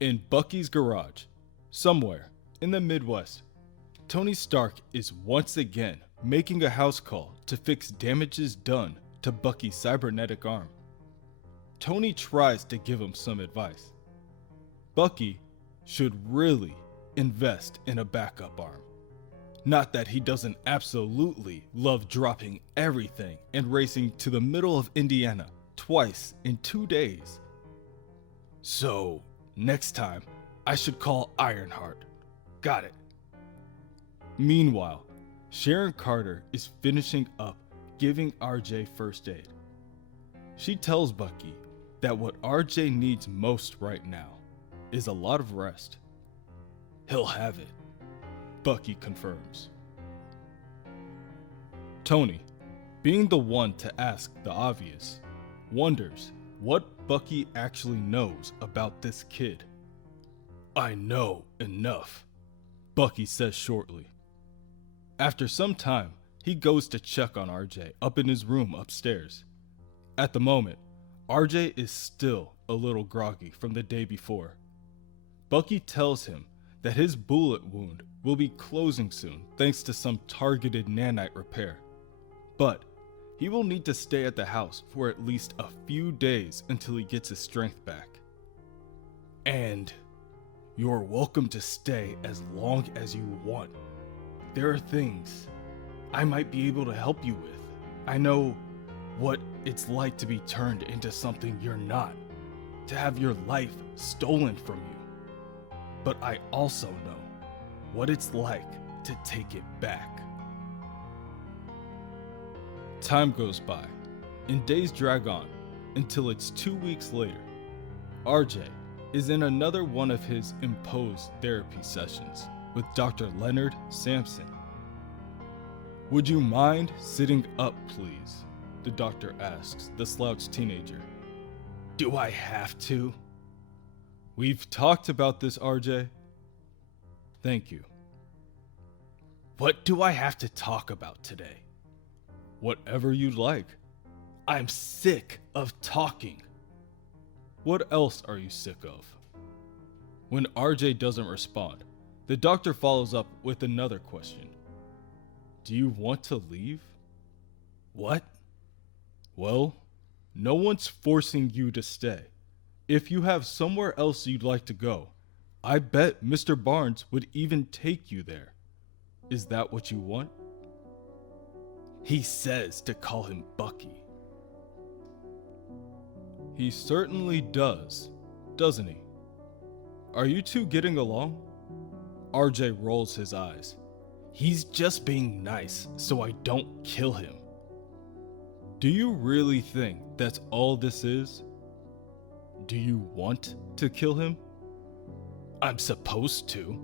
In Bucky's garage, somewhere in the Midwest, Tony Stark is once again making a house call to fix damages done to Bucky's cybernetic arm. Tony tries to give him some advice. Bucky should really invest in a backup arm. Not that he doesn't absolutely love dropping everything and racing to the middle of Indiana twice in 2 days. So, next time, I should call Ironheart. Got it. Meanwhile, Sharon Carter is finishing up giving RJ first aid. She tells Bucky that what RJ needs most right now is a lot of rest. He'll have it, Bucky confirms. Tony, being the one to ask the obvious, wonders what Bucky actually knows about this kid. I know enough, Bucky says shortly. After some time, he goes to check on RJ up in his room upstairs. At the moment, RJ is still a little groggy from the day before. Bucky tells him that his bullet wound will be closing soon thanks to some targeted nanite repair. But he will need to stay at the house for at least a few days until he gets his strength back. And you're welcome to stay as long as you want. There are things I might be able to help you with. I know what it's like to be turned into something you're not, to have your life stolen from you. But I also know what it's like to take it back. Time goes by, and days drag on until it's 2 weeks later. RJ is in another one of his imposed therapy sessions with Dr. Leonard Sampson. Would you mind sitting up, please? The doctor asks the slouched teenager. Do I have to? We've talked about this, RJ. Thank you. What do I have to talk about today? Whatever you'd like. I'm sick of talking. What else are you sick of? When RJ doesn't respond, the doctor follows up with another question. Do you want to leave? What? Well, no one's forcing you to stay. If you have somewhere else you'd like to go, I bet Mr. Barnes would even take you there. Is that what you want? He says to call him Bucky. He certainly does, doesn't he? Are you two getting along? RJ rolls his eyes. He's just being nice so I don't kill him. Do you really think that's all this is? Do you want to kill him? I'm supposed to.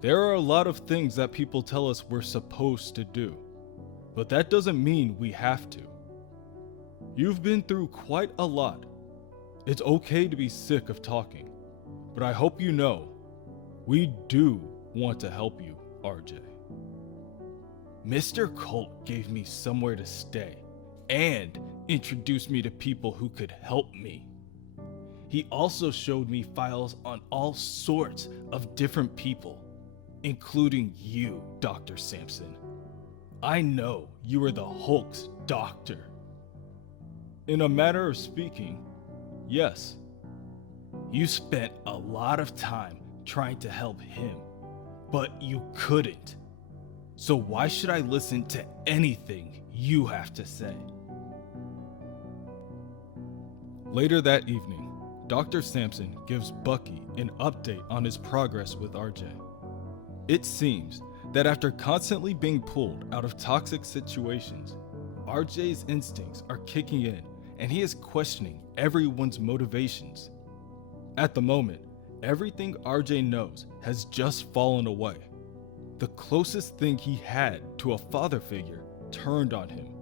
There are a lot of things that people tell us we're supposed to do, but that doesn't mean we have to. You've been through quite a lot. It's okay to be sick of talking, but I hope you know, we do want to help you, RJ. Mr. Colt gave me somewhere to stay and introduced me to people who could help me. He also showed me files on all sorts of different people, including you, Dr. Sampson. I know you are the Hulk's doctor. In a manner of speaking, yes. You spent a lot of time trying to help him, but you couldn't. So why should I listen to anything you have to say? Later that evening, Dr. Sampson gives Bucky an update on his progress with RJ. It seems that after constantly being pulled out of toxic situations, RJ's instincts are kicking in and he is questioning everyone's motivations. At the moment, everything RJ knows has just fallen away. The closest thing he had to a father figure turned on him,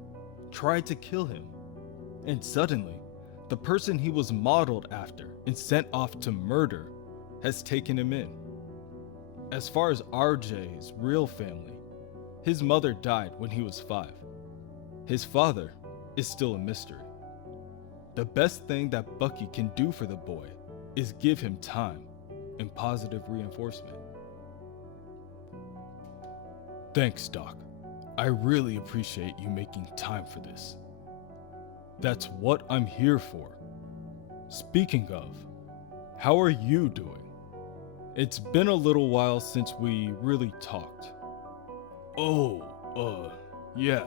tried to kill him, and suddenly, the person he was modeled after and sent off to murder has taken him in. As far as RJ's real family, his mother died when he was 5. His father is still a mystery. The best thing that Bucky can do for the boy is give him time and positive reinforcement. Thanks, Doc. I really appreciate you making time for this. That's what I'm here for. Speaking of, how are you doing? It's been a little while since we really talked. Yeah.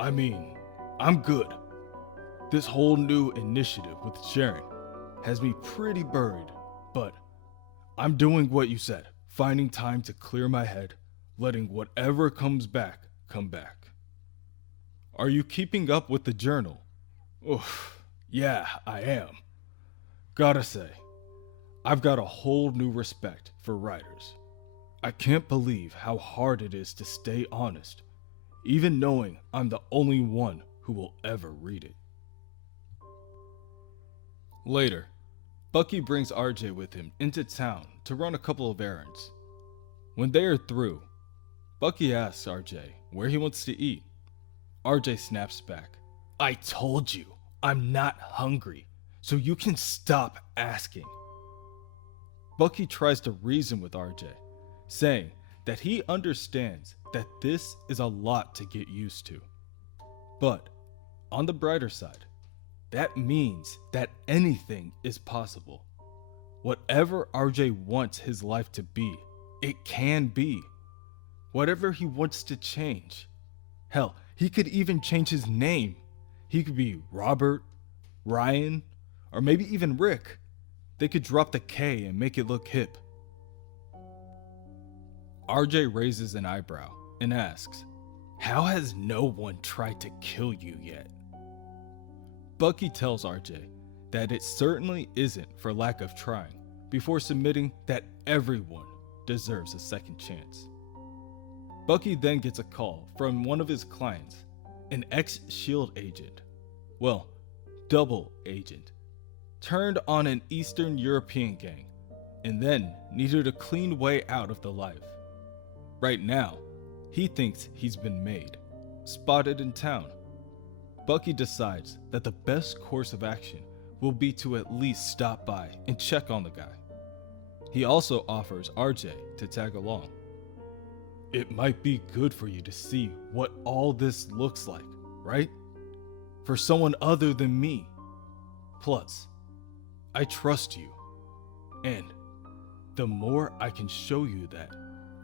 I mean, I'm good. This whole new initiative with Sharon has me pretty buried, but I'm doing what you said, finding time to clear my head, letting whatever comes back come back. Are you keeping up with the journal? Oof, yeah, I am. Gotta say, I've got a whole new respect for writers. I can't believe how hard it is to stay honest, even knowing I'm the only one who will ever read it. Later, Bucky brings RJ with him into town to run a couple of errands. When they are through, Bucky asks RJ where he wants to eat. RJ snaps back, I told you, I'm not hungry, so you can stop asking. Bucky tries to reason with RJ, saying that he understands that this is a lot to get used to. But, on the brighter side, that means that anything is possible. Whatever RJ wants his life to be, it can be. Whatever he wants to change. Hell, he could even change his name. He could be Robert, Ryan, or maybe even Rick. They could drop the K and make it look hip. RJ raises an eyebrow and asks, how has no one tried to kill you yet? Bucky tells RJ that it certainly isn't for lack of trying, before submitting that everyone deserves a second chance. Bucky then gets a call from one of his clients, an ex-SHIELD agent. Well, double agent. Turned on an Eastern European gang, and then needed a clean way out of the life. Right now, he thinks he's been made, spotted in town. Bucky decides that the best course of action will be to at least stop by and check on the guy. He also offers RJ to tag along. It might be good for you to see what all this looks like, right? For someone other than me. Plus, I trust you. And the more I can show you that,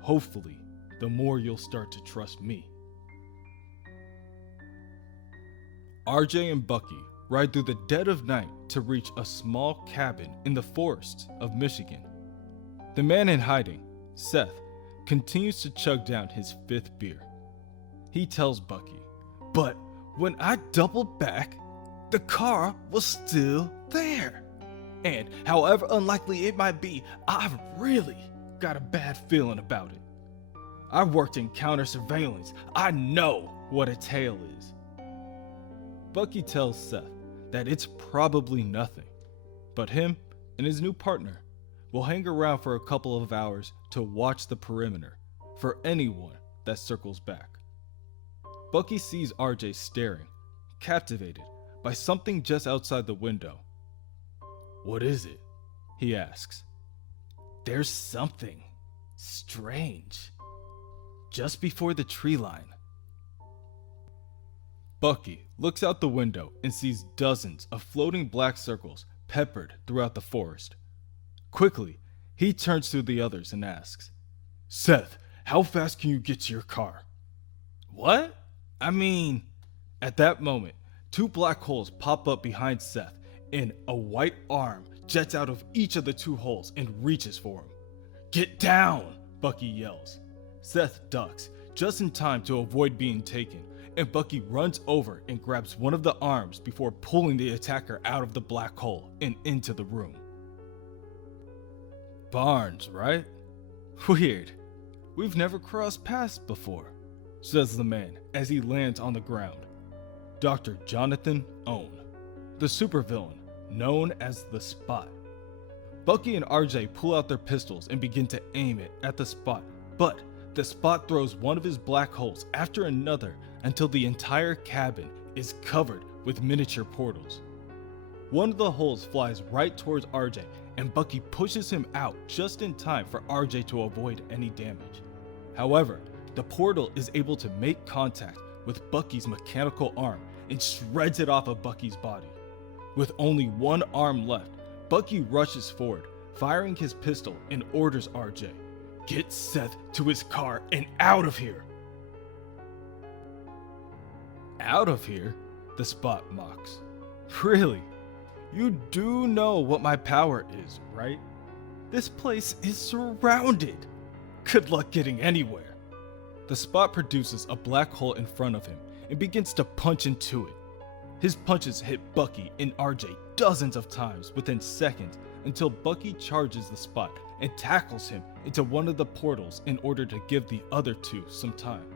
hopefully, the more you'll start to trust me. RJ and Bucky ride through the dead of night to reach a small cabin in the forests of Michigan. The man in hiding, Seth, continues to chug down his 5th beer. He tells Bucky, but when I doubled back, the car was still there. And however unlikely it might be, I've really got a bad feeling about it. I've worked in counter surveillance. I know what a tail is. Bucky tells Seth that it's probably nothing, but him and his new partner will hang around for a couple of hours to watch the perimeter for anyone that circles back. Bucky sees RJ staring, captivated by something just outside the window. What is it? He asks. There's something strange just before the tree line. Bucky looks out the window and sees dozens of floating black circles peppered throughout the forest. Quickly, he turns to the others and asks, Seth, how fast can you get to your car? What? At that moment, 2 black holes pop up behind Seth, and a white arm jets out of each of the 2 holes and reaches for him. Get down, Bucky yells. Seth ducks, just in time to avoid being taken, and Bucky runs over and grabs one of the arms before pulling the attacker out of the black hole and into the room. Barnes, right? Weird. We've never crossed paths before, says the man as he lands on the ground. Dr. Jonathan Owen, the supervillain known as the Spot. Bucky and RJ pull out their pistols and begin to aim it at the Spot, but the Spot throws one of his black holes after another until the entire cabin is covered with miniature portals. One of the holes flies right towards RJ, and Bucky pushes him out just in time for RJ to avoid any damage. However, the portal is able to make contact with Bucky's mechanical arm and shreds it off of Bucky's body. With only one arm left, Bucky rushes forward, firing his pistol, and orders RJ, "Get Seth to his car and out of here!" "Out of here?" the Spot mocks. "Really? You do know what my power is, right? This place is surrounded. Good luck getting anywhere." The Spot produces a black hole in front of him and begins to punch into it. His punches hit Bucky and RJ dozens of times within seconds until Bucky charges the Spot and tackles him into one of the portals in order to give the other two some time.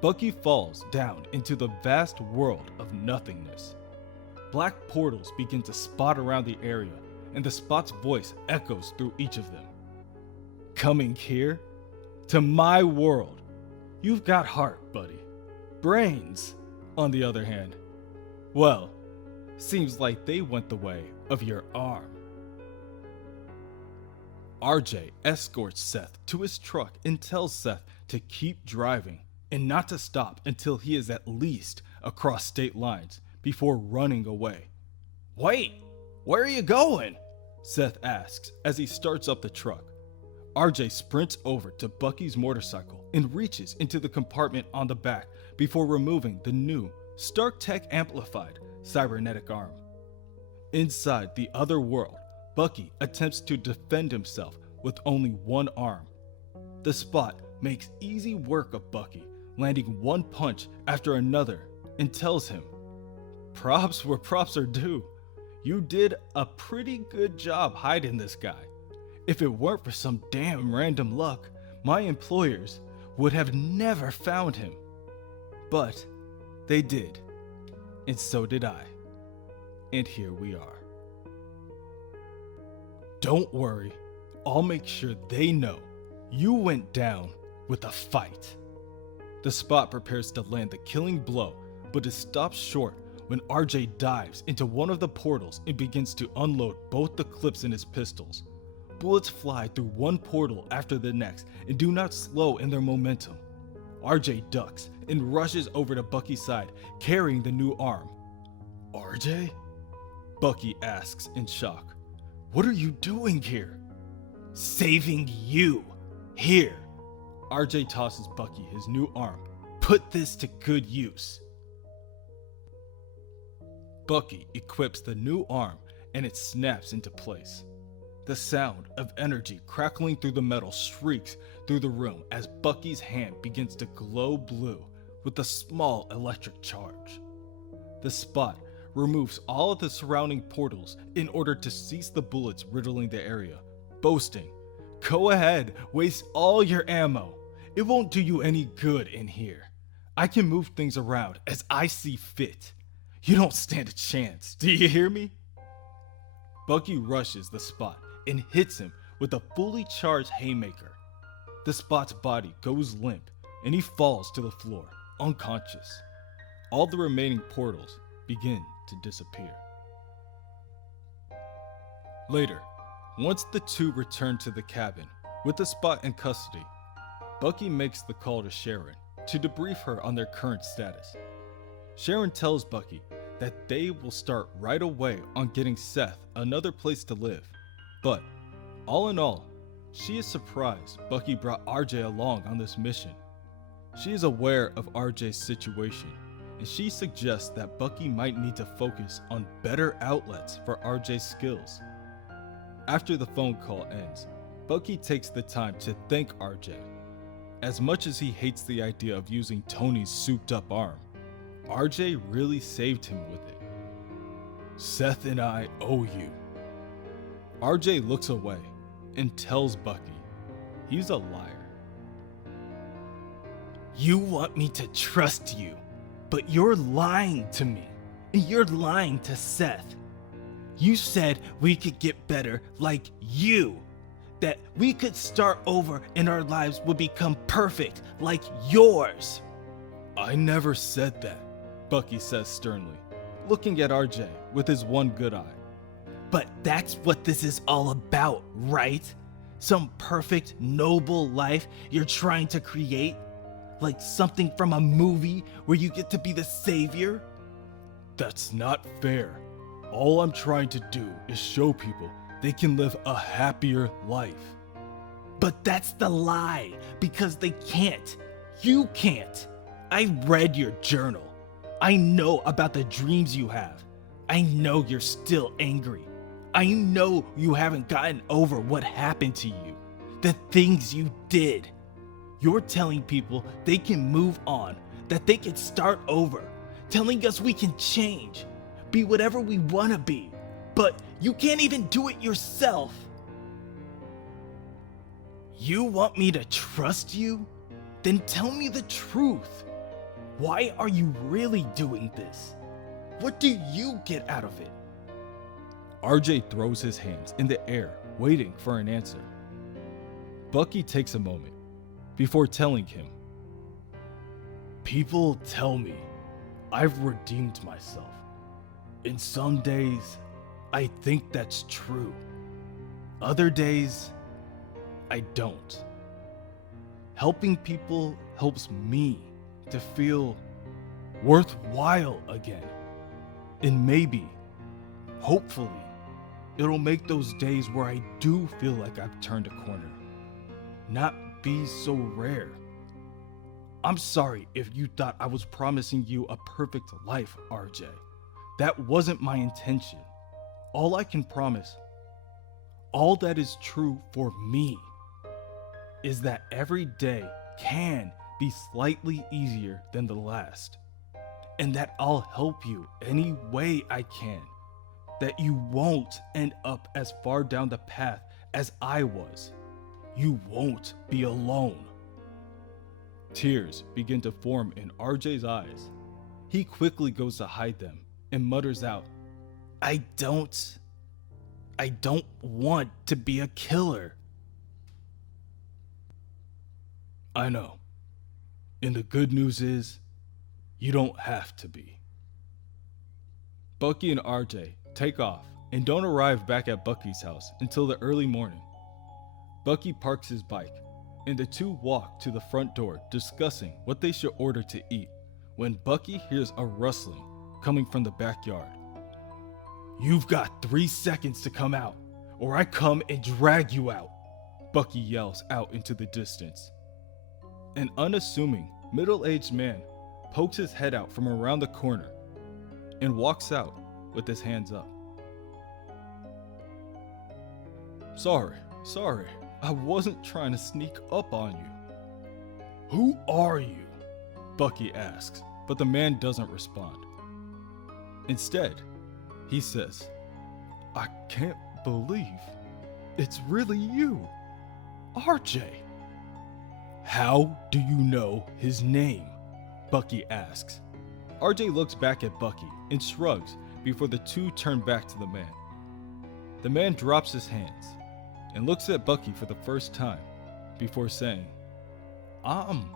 Bucky falls down into the vast world of nothingness. Black portals begin to spot around the area, and the Spot's voice echoes through each of them. "Coming here? To my world. You've got heart, buddy. Brains, on the other hand, well, seems like they went the way of your arm." RJ escorts Seth to his truck and tells Seth to keep driving and not to stop until he is at least across state lines before running away. "Wait, where are you going?" Seth asks as he starts up the truck. RJ sprints over to Bucky's motorcycle and reaches into the compartment on the back before removing the new Stark Tech amplified cybernetic arm. Inside the other world, Bucky attempts to defend himself with only one arm. The Spot makes easy work of Bucky, landing one punch after another, and tells him, "Props where props are due. You did a pretty good job hiding this guy. If it weren't for some damn random luck, my employers would have never found him. But they did, and so did I. And here we are. Don't worry, I'll make sure they know you went down with a fight." The Spot prepares to land the killing blow, but is stopped short when RJ dives into one of the portals and begins to unload both the clips in his pistols. Bullets fly through one portal after the next and do not slow in their momentum. RJ ducks and rushes over to Bucky's side, carrying the new arm. "RJ?" Bucky asks in shock. "What are you doing here?" "Saving you. Here." RJ tosses Bucky his new arm. "Put this to good use." Bucky equips the new arm and it snaps into place. The sound of energy crackling through the metal shrieks through the room as Bucky's hand begins to glow blue with a small electric charge. The Spot removes all of the surrounding portals in order to cease the bullets riddling the area, boasting, "Go ahead, waste all your ammo. It won't do you any good in here. I can move things around as I see fit. You don't stand a chance, do you hear me?" Bucky rushes the Spot and hits him with a fully charged haymaker. The Spot's body goes limp and he falls to the floor, unconscious. All the remaining portals begin to disappear. Later, once the two return to the cabin with the Spot in custody, Bucky makes the call to Sharon to debrief her on their current status. Sharon tells Bucky that they will start right away on getting Seth another place to live. But, all in all, she is surprised Bucky brought RJ along on this mission. She is aware of RJ's situation, and she suggests that Bucky might need to focus on better outlets for RJ's skills. After the phone call ends, Bucky takes the time to thank RJ. As much as he hates the idea of using Tony's souped-up arm, RJ really saved him with it. "Seth and I owe you." RJ looks away and tells Bucky he's a liar. "You want me to trust you, but you're lying to me, and you're lying to Seth. You said we could get better like you, that we could start over and our lives would become perfect like yours." "I never said that," Bucky says sternly, looking at RJ with his one good eye. But that's what this is all about, right? Some perfect, noble life you're trying to create? Like something from a movie where you get to be the savior? That's not fair. All I'm trying to do is show people they can live a happier life. But that's the lie, because they can't. You can't. I read your journal. I know about the dreams you have. I know you're still angry. I know you haven't gotten over what happened to you, the things you did. You're telling people they can move on, that they can start over, telling us we can change, be whatever we want to be, but you can't even do it yourself. You want me to trust you? Then tell me the truth. Why are you really doing this? What do you get out of it? RJ throws his hands in the air, waiting for an answer. Bucky takes a moment before telling him, "People tell me I've redeemed myself. In some days, I think that's true. Other days, I don't. Helping people helps me to feel worthwhile again. And maybe, hopefully, it'll make those days where I do feel like I've turned a corner not be so rare. I'm sorry if you thought I was promising you a perfect life, RJ. That wasn't my intention. All I can promise, all that is true for me, is that every day can be slightly easier than the last, and that I'll help you any way I can, that you won't end up as far down the path as I was. You won't be alone." Tears begin to form in RJ's eyes. He quickly goes to hide them and mutters out, I don't want to be a killer." I know. And the good news is, you don't have to be. Bucky and RJ take off and don't arrive back at Bucky's house until the early morning. Bucky parks his bike, and the two walk to the front door discussing what they should order to eat when Bucky hears a rustling coming from the backyard. "You've got 3 seconds to come out, or I come and drag you out," Bucky yells out into the distance. An unassuming, middle-aged man pokes his head out from around the corner and walks out with his hands up. Sorry, I wasn't trying to sneak up on you." "Who are you?" Bucky asks, but the man doesn't respond. Instead, he says, "I can't believe it's really you, RJ." "How do you know his name?" Bucky asks. RJ looks back at Bucky and shrugs before the two turn back to the man. The man drops his hands and looks at Bucky for the first time before saying, "I'm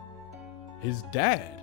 his dad."